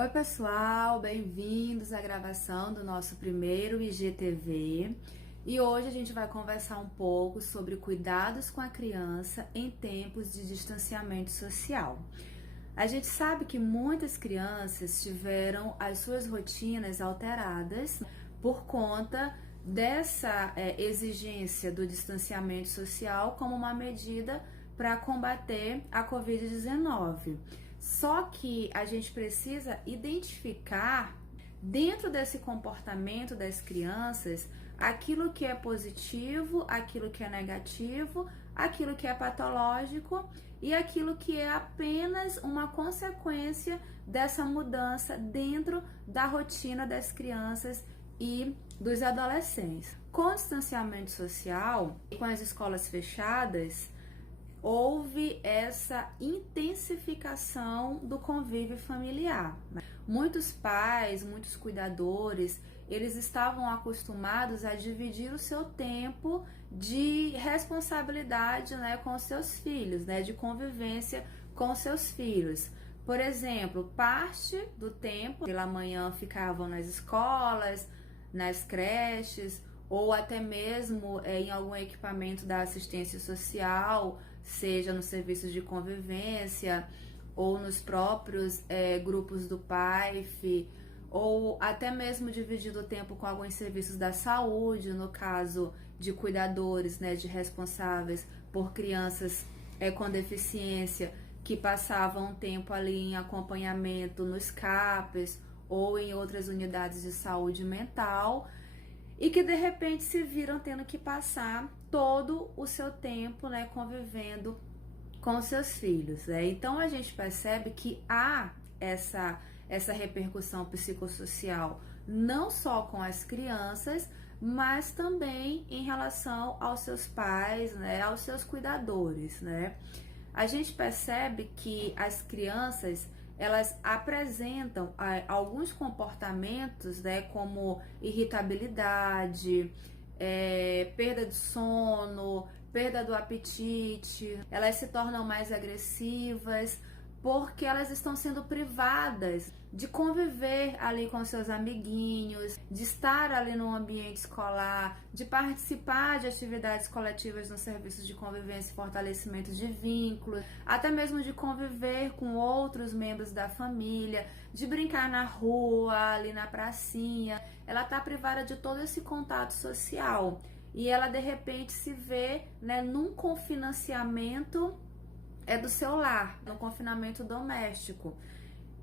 Oi pessoal, bem-vindos à gravação do nosso primeiro IGTV e hoje a gente vai conversar um pouco sobre cuidados com a criança em tempos de distanciamento social. A gente sabe que muitas crianças tiveram as suas rotinas alteradas por conta dessa exigência do distanciamento social como uma medida para combater a Covid-19. Só que a gente precisa identificar dentro desse comportamento das crianças aquilo que é positivo, aquilo que é negativo, aquilo que é patológico e aquilo que é apenas uma consequência dessa mudança dentro da rotina das crianças e dos adolescentes. Com o distanciamento social e com as escolas fechadas, houve essa intensificação do convívio familiar. Muitos pais, muitos cuidadores, eles estavam acostumados a dividir o seu tempo de responsabilidade, com seus filhos, de convivência com seus filhos. Por exemplo, parte do tempo pela manhã ficavam nas escolas, nas creches, ou até mesmo em algum equipamento da assistência social, seja nos serviços de convivência, ou nos próprios grupos do PAIF, ou até mesmo dividido o tempo com alguns serviços da saúde, no caso de cuidadores, de responsáveis por crianças com deficiência, que passavam tempo ali em acompanhamento nos CAPs ou em outras unidades de saúde mental, e que de repente se viram tendo que passar todo o seu tempo, convivendo com seus filhos. Então a gente percebe que há essa repercussão psicossocial não só com as crianças, mas também em relação aos seus pais, aos seus cuidadores, A gente percebe que as crianças, elas apresentam alguns comportamentos, como irritabilidade, perda de sono, perda do apetite. Elas se tornam mais agressivas porque elas estão sendo privadas de conviver ali com seus amiguinhos, de estar ali no ambiente escolar, de participar de atividades coletivas nos serviços de convivência e fortalecimento de vínculos, até mesmo de conviver com outros membros da família, de brincar na rua, ali na pracinha. Ela está privada de todo esse contato social e ela de repente se vê num confinanciamento do seu lar, no confinamento doméstico.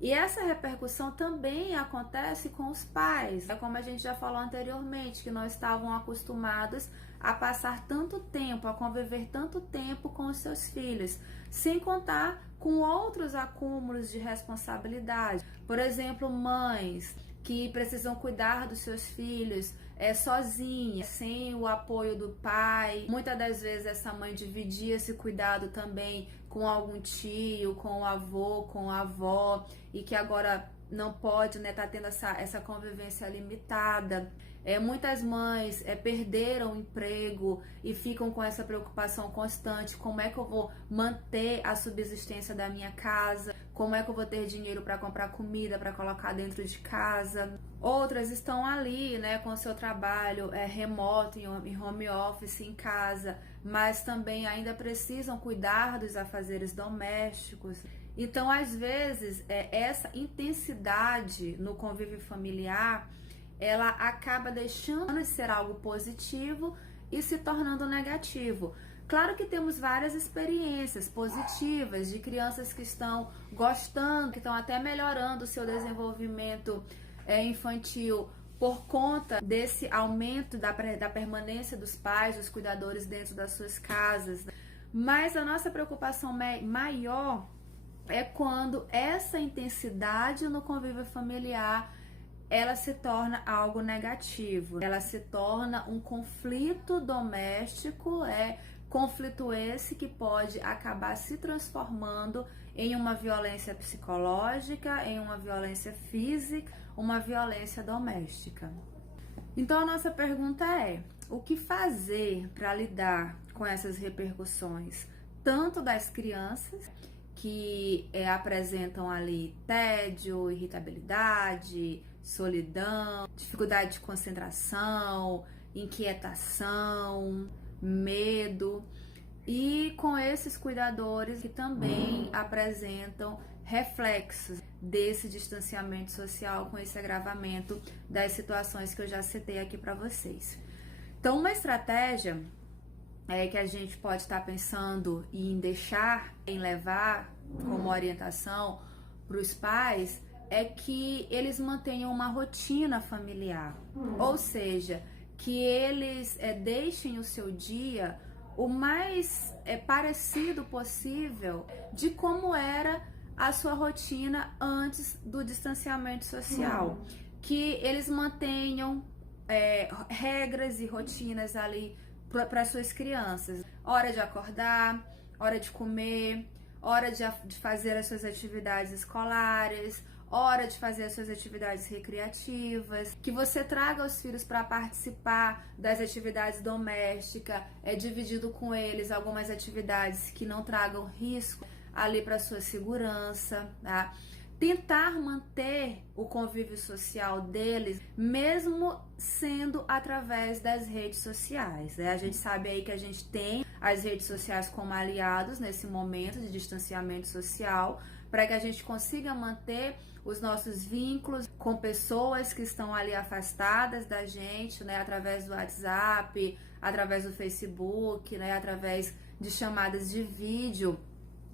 E essa repercussão também acontece com os pais, como a gente já falou anteriormente, que não estavam acostumados a passar tanto tempo, a conviver tanto tempo com os seus filhos, sem contar com outros acúmulos de responsabilidade. Por exemplo, mães que precisam cuidar dos seus filhos sozinha, sem o apoio do pai. Muitas das vezes essa mãe dividia esse cuidado também com algum tio, com o avô, com a avó, e que agora não pode, tá tendo essa convivência limitada. Muitas mães perderam o emprego e ficam com essa preocupação constante: como é que eu vou manter a subsistência da minha casa? Como é que eu vou ter dinheiro para comprar comida, para colocar dentro de casa? Outras estão ali, com o seu trabalho remoto, em home office, em casa, mas também ainda precisam cuidar dos afazeres domésticos. Então, às vezes, essa intensidade no convívio familiar, ela acaba deixando de ser algo positivo e se tornando negativo. Claro que temos várias experiências positivas de crianças que estão gostando, que estão até melhorando o seu desenvolvimento infantil por conta desse aumento da permanência dos pais, dos cuidadores dentro das suas casas. Mas a nossa preocupação maior é quando essa intensidade no convívio familiar ela se torna algo negativo, ela se torna um conflito doméstico, conflito esse que pode acabar se transformando em uma violência psicológica, em uma violência física, uma violência doméstica. Então a nossa pergunta é: o que fazer para lidar com essas repercussões, tanto das crianças que apresentam ali tédio, irritabilidade, solidão, dificuldade de concentração, inquietação, medo. E com esses cuidadores que também apresentam reflexos desse distanciamento social, com esse agravamento das situações que eu já citei aqui para vocês. Então, uma estratégia que a gente pode estar pensando em deixar, em levar como orientação para os pais, é que eles mantenham uma rotina familiar, ou seja, que eles deixem o seu dia o mais parecido possível de como era a sua rotina antes do distanciamento social, que eles mantenham regras e rotinas ali para suas crianças, hora de acordar, hora de comer, hora de fazer as suas atividades escolares, hora de fazer as suas atividades recreativas, que você traga os filhos para participar das atividades domésticas, dividido com eles algumas atividades que não tragam risco ali para sua segurança, tá? Tentar manter o convívio social deles, mesmo sendo através das redes sociais, né? A gente sabe aí que a gente tem as redes sociais como aliados nesse momento de distanciamento social, para que a gente consiga manter os nossos vínculos com pessoas que estão ali afastadas da gente, né? Através do WhatsApp, através do Facebook, né? Através de chamadas de vídeo.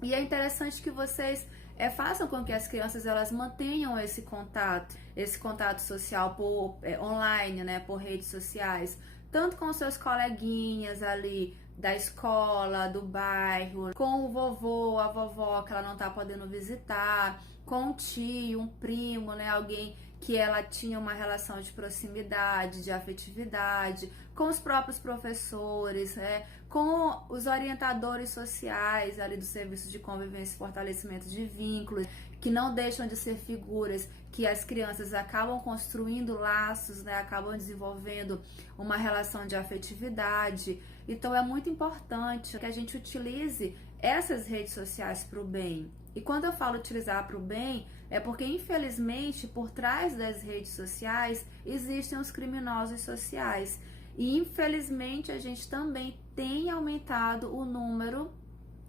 E é interessante que vocês façam com que as crianças elas mantenham esse contato social por online, né, por redes sociais, tanto com seus coleguinhas ali da escola, do bairro, com o vovô, a vovó que ela não tá podendo visitar, com um tio, um primo, né, alguém que ela tinha uma relação de proximidade, de afetividade, com os próprios professores, né, com os orientadores sociais ali do Serviço de Convivência e Fortalecimento de Vínculos, que não deixam de ser figuras que as crianças acabam construindo laços, né, acabam desenvolvendo uma relação de afetividade. Então é muito importante que a gente utilize essas redes sociais para o bem. E quando eu falo utilizar para o bem, é porque infelizmente por trás das redes sociais existem os criminosos sociais. E infelizmente a gente também tem aumentado o número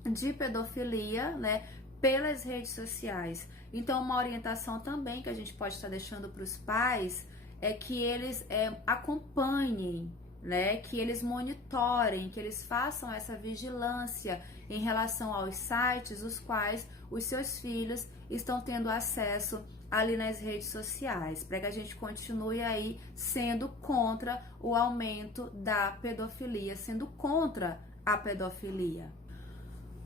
de pedofilia, né, pelas redes sociais. Então uma orientação também que a gente pode estar deixando para os pais é que eles acompanhem, né, que eles monitorem, que eles façam essa vigilância em relação aos sites os quais os seus filhos estão tendo acesso ali nas redes sociais, para que a gente continue aí sendo contra o aumento da pedofilia, sendo contra a pedofilia.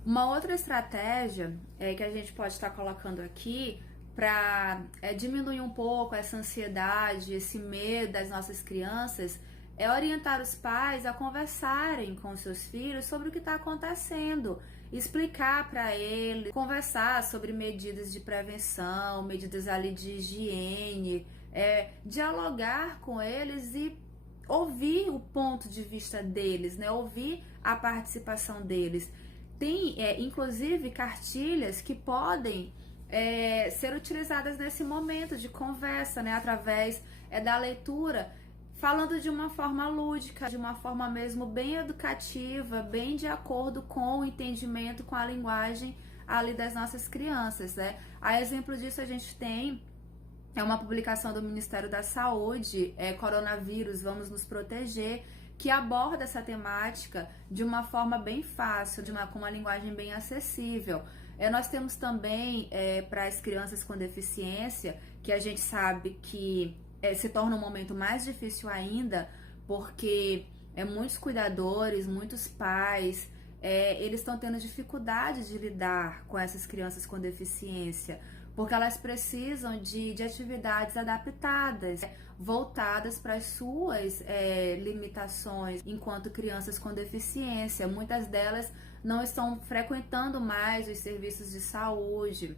Uma outra estratégia que a gente pode estar colocando aqui para diminuir um pouco essa ansiedade, esse medo das nossas crianças, é orientar os pais a conversarem com seus filhos sobre o que está acontecendo, explicar para eles, conversar sobre medidas de prevenção, medidas ali de higiene, dialogar com eles e ouvir o ponto de vista deles, né? Ouvir a participação deles. Tem, inclusive, cartilhas que podem ser utilizadas nesse momento de conversa, né? Através da leitura, falando de uma forma lúdica, de uma forma mesmo bem educativa, bem de acordo com o entendimento, com a linguagem ali das nossas crianças, né? A exemplo disso a gente tem uma publicação do Ministério da Saúde, Coronavírus, Vamos Nos Proteger, que aborda essa temática de uma forma bem fácil, com uma linguagem bem acessível. Nós temos também para as crianças com deficiência, que a gente sabe que se torna um momento mais difícil ainda, porque muitos cuidadores, muitos pais, eles estão tendo dificuldade de lidar com essas crianças com deficiência, porque elas precisam de atividades adaptadas, voltadas para as suas limitações enquanto crianças com deficiência. Muitas delas não estão frequentando mais os serviços de saúde,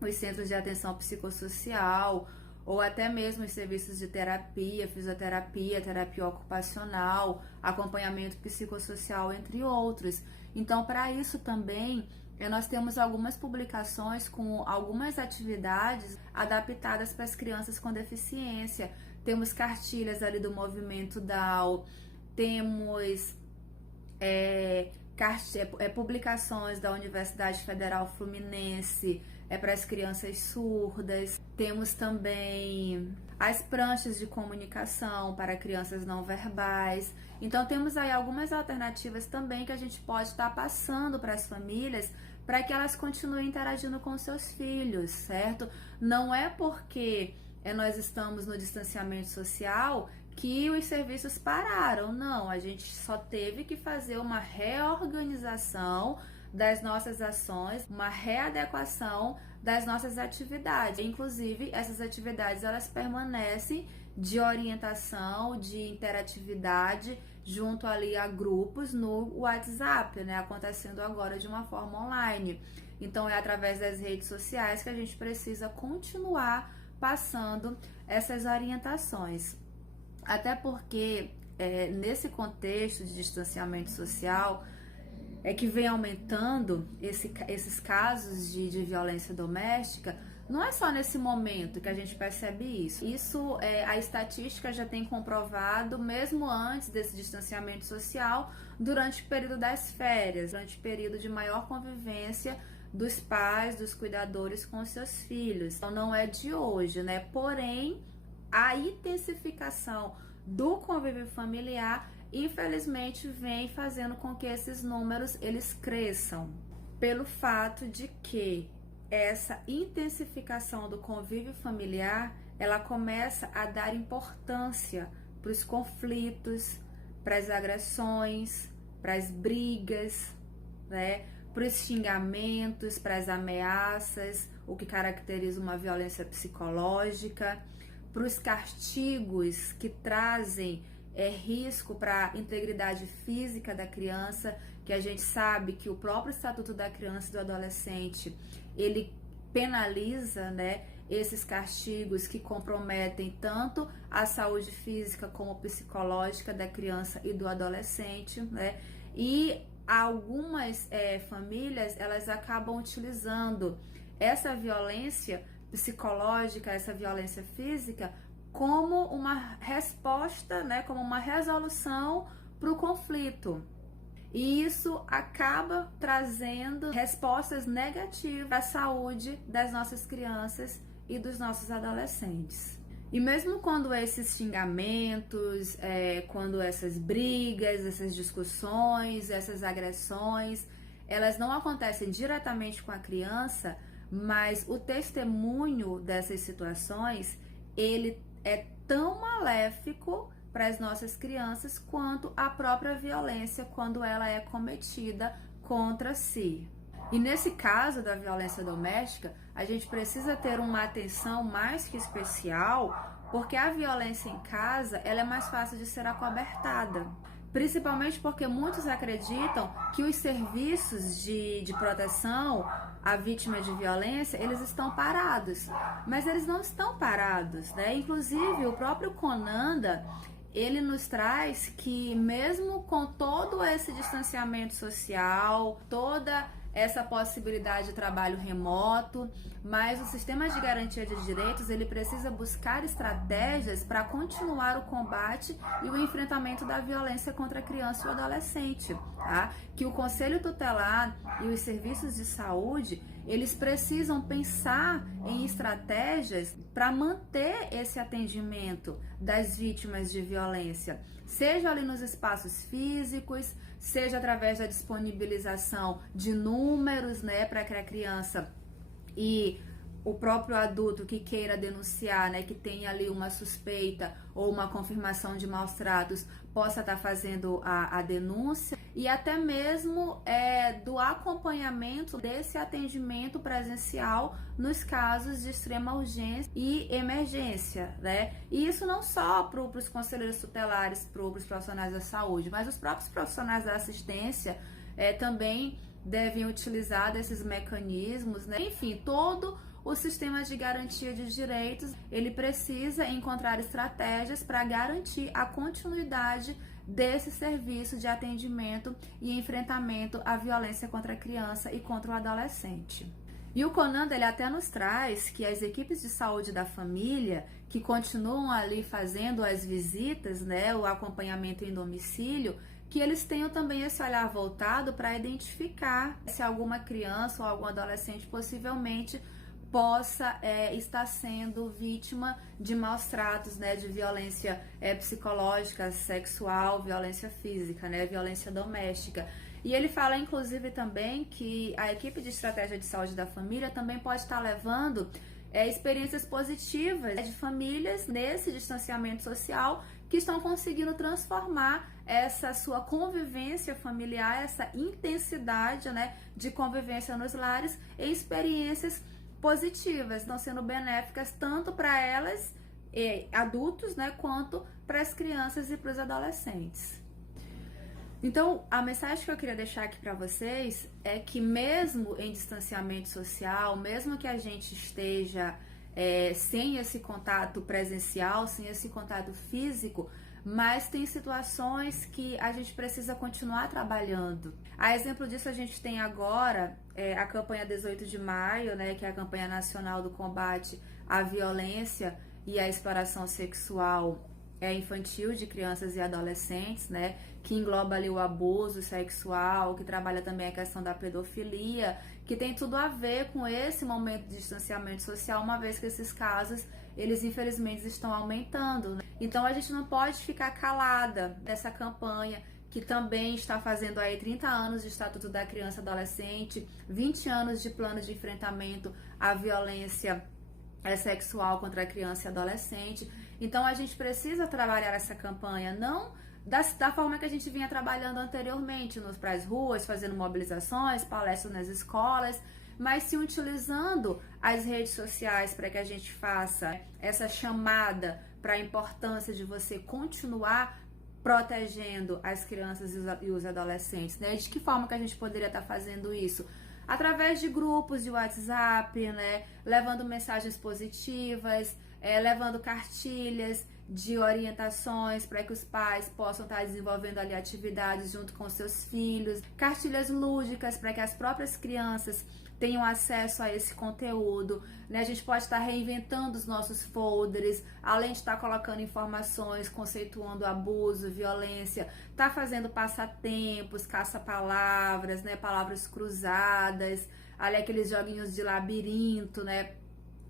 os centros de atenção psicossocial, ou até mesmo os serviços de terapia, fisioterapia, terapia ocupacional, acompanhamento psicossocial, entre outros. Então, para isso também, nós temos algumas publicações com algumas atividades adaptadas para as crianças com deficiência. Temos cartilhas ali do Movimento Down, temos publicações da Universidade Federal Fluminense para as crianças surdas. Temos também as pranchas de comunicação para crianças não verbais. Então temos aí algumas alternativas também que a gente pode estar passando para as famílias para que elas continuem interagindo com seus filhos, certo? Não é porque nós estamos no distanciamento social que os serviços pararam, não. A gente só teve que fazer uma reorganização das nossas ações, uma readequação das nossas atividades. Inclusive, essas atividades elas permanecem de orientação, de interatividade junto ali a grupos no WhatsApp, né? Acontecendo agora de uma forma online. Então, é através das redes sociais que a gente precisa continuar passando essas orientações. Até porque, nesse contexto de distanciamento social, que vem aumentando esses casos de violência doméstica. Não é só nesse momento que a gente percebe isso. Isso a estatística já tem comprovado, mesmo antes desse distanciamento social, durante o período das férias, durante o período de maior convivência dos pais, dos cuidadores com seus filhos. Então não é de hoje, né? Porém, a intensificação do convívio familiar, infelizmente, vem fazendo com que esses números eles cresçam, pelo fato de que essa intensificação do convívio familiar, ela começa a dar importância para os conflitos, para as agressões, para as brigas, né? Para os xingamentos, para as ameaças, o que caracteriza uma violência psicológica, para os castigos que trazem risco para a integridade física da criança, que a gente sabe que o próprio Estatuto da Criança e do Adolescente, ele penaliza, né, esses castigos que comprometem tanto a saúde física como psicológica da criança e do adolescente, né? E algumas famílias, elas acabam utilizando essa violência psicológica, essa violência física, como uma resposta, né, como uma resolução para o conflito. E isso acaba trazendo respostas negativas à saúde das nossas crianças e dos nossos adolescentes. E mesmo quando esses xingamentos, quando essas brigas, essas discussões, essas agressões, elas não acontecem diretamente com a criança, mas o testemunho dessas situações, ele é tão maléfico para as nossas crianças quanto a própria violência quando ela é cometida contra si. E nesse caso da violência doméstica, a gente precisa ter uma atenção mais que especial, porque a violência em casa, ela é mais fácil de ser acobertada. Principalmente porque muitos acreditam que os serviços de proteção à vítima de violência, eles estão parados. Mas eles não estão parados, né? Inclusive, o próprio Conanda, ele nos traz que mesmo com todo esse distanciamento social, toda essa possibilidade de trabalho remoto, mas o sistema de garantia de direitos, ele precisa buscar estratégias para continuar o combate e o enfrentamento da violência contra a criança e o adolescente, tá? Que o Conselho Tutelar e os serviços de saúde, eles precisam pensar em estratégias para manter esse atendimento das vítimas de violência, seja ali nos espaços físicos, seja através da disponibilização de números, né, para que a criança e o próprio adulto que queira denunciar, né, que tenha ali uma suspeita ou uma confirmação de maus tratos, possa estar fazendo a denúncia, e até mesmo do acompanhamento desse atendimento presencial nos casos de extrema urgência e emergência, né? E isso não só para os conselheiros tutelares, para os profissionais da saúde, mas os próprios profissionais da assistência também devem utilizar desses mecanismos, né? Enfim, todo o sistema de garantia de direitos, ele precisa encontrar estratégias para garantir a continuidade desse serviço de atendimento e enfrentamento à violência contra a criança e contra o adolescente. E o CONANDA, ele até nos traz que as equipes de saúde da família, que continuam ali fazendo as visitas, né, o acompanhamento em domicílio, que eles tenham também esse olhar voltado para identificar se alguma criança ou algum adolescente possivelmente possa estar sendo vítima de maus tratos, né, de violência psicológica, sexual, violência física, né, violência doméstica. E ele fala, inclusive, também que a equipe de estratégia de saúde da família também pode estar levando experiências positivas de famílias nesse distanciamento social que estão conseguindo transformar essa sua convivência familiar, essa intensidade, né, de convivência nos lares em experiências positivas, estão sendo benéficas tanto para elas, adultos, né, quanto para as crianças e para os adolescentes. Então, a mensagem que eu queria deixar aqui para vocês é que mesmo em distanciamento social, mesmo que a gente esteja sem esse contato presencial, sem esse contato físico, mas tem situações que a gente precisa continuar trabalhando. A exemplo disso, a gente tem agora a campanha 18 de maio, né, que é a campanha nacional do combate à violência e à exploração sexual infantil de crianças e adolescentes, né, que engloba ali o abuso sexual, que trabalha também a questão da pedofilia, que tem tudo a ver com esse momento de distanciamento social, uma vez que esses casos, eles infelizmente estão aumentando, né? Então a gente não pode ficar calada nessa campanha, que também está fazendo aí 30 anos de Estatuto da Criança e Adolescente, 20 anos de plano de enfrentamento à violência sexual contra a criança e adolescente. Então a gente precisa trabalhar essa campanha, não da forma que a gente vinha trabalhando anteriormente, para as ruas, fazendo mobilizações, palestras nas escolas, mas sim utilizando as redes sociais para que a gente faça essa chamada para a importância de você continuar protegendo as crianças e os adolescentes, né? De que forma que a gente poderia estar fazendo isso? Através de grupos de WhatsApp, né? Levando mensagens positivas, levando cartilhas de orientações para que os pais possam estar desenvolvendo ali atividades junto com seus filhos, cartilhas lúdicas para que as próprias crianças tenham acesso a esse conteúdo, né? A gente pode estar reinventando os nossos folders, além de estar colocando informações, conceituando abuso, violência, tá fazendo passatempos, caça-palavras, né? Palavras cruzadas, ali aqueles joguinhos de labirinto, né?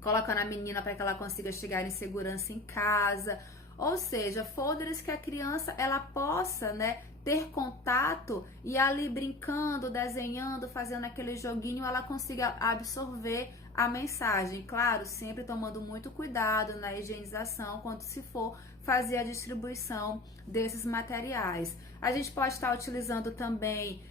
Colocando a menina para que ela consiga chegar em segurança em casa, ou seja, folders que a criança ela possa, né, ter contato e ali brincando, desenhando, fazendo aquele joguinho, ela consiga absorver a mensagem. Claro, sempre tomando muito cuidado na higienização quando se for fazer a distribuição desses materiais. A gente pode estar utilizando também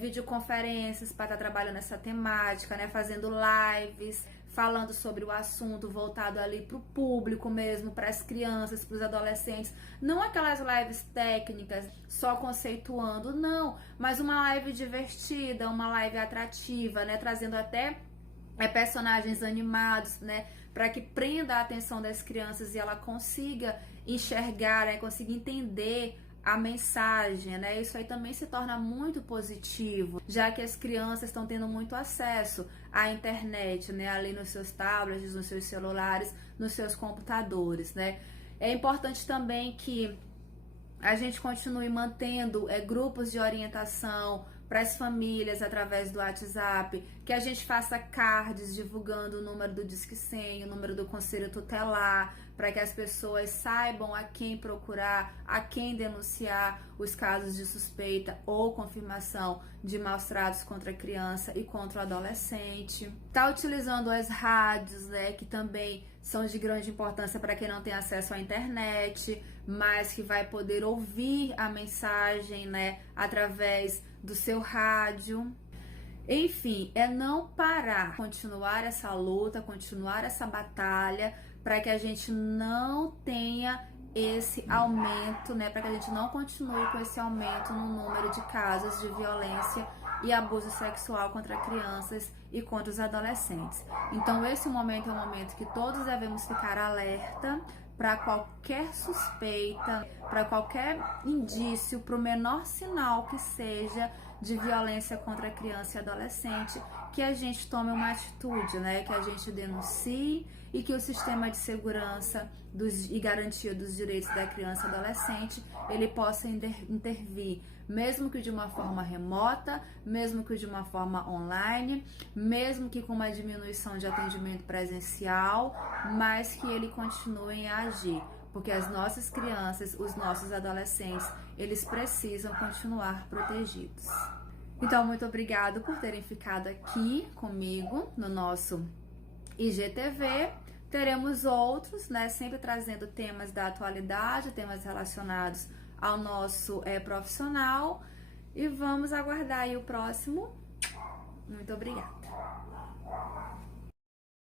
videoconferências para estar trabalhando essa temática, né, fazendo lives, falando sobre o assunto voltado ali para o público mesmo, para as crianças, para os adolescentes. Não aquelas lives técnicas, só conceituando, não. Mas uma live divertida, uma live atrativa, né? Trazendo até personagens animados, né? Para que prenda a atenção das crianças e ela consiga enxergar, né? Consiga entender a mensagem, né? Isso aí também se torna muito positivo, já que as crianças estão tendo muito acesso à internet, né? Ali nos seus tablets, nos seus celulares, nos seus computadores, né? É importante também que a gente continue mantendo grupos de orientação para as famílias através do WhatsApp, que a gente faça cards divulgando o número do Disque 100, o número do Conselho Tutelar, para que as pessoas saibam a quem procurar, a quem denunciar os casos de suspeita ou confirmação de maus tratos contra a criança e contra o adolescente. Tá utilizando as rádios, né, que também são de grande importância para quem não tem acesso à internet, mas que vai poder ouvir a mensagem, né, através do seu rádio. Enfim, é não parar, continuar essa luta, continuar essa batalha, para que a gente não tenha esse aumento, né? Para que a gente não continue com esse aumento no número de casos de violência e abuso sexual contra crianças e contra os adolescentes. Então, esse momento é um momento que todos devemos ficar alerta para qualquer suspeita, para qualquer indício, para o menor sinal que seja de violência contra a criança e adolescente, que a gente tome uma atitude, né? Que a gente denuncie e que o sistema de segurança e garantia dos direitos da criança e adolescente, ele possa intervir, mesmo que de uma forma remota, mesmo que de uma forma online, mesmo que com uma diminuição de atendimento presencial, mas que ele continue a agir, porque as nossas crianças, os nossos adolescentes, eles precisam continuar protegidos. Então, muito obrigado por terem ficado aqui comigo no nosso IGTV. Teremos outros, né, sempre trazendo temas da atualidade, temas relacionados ao nosso profissional. E vamos aguardar aí o próximo. Muito obrigada.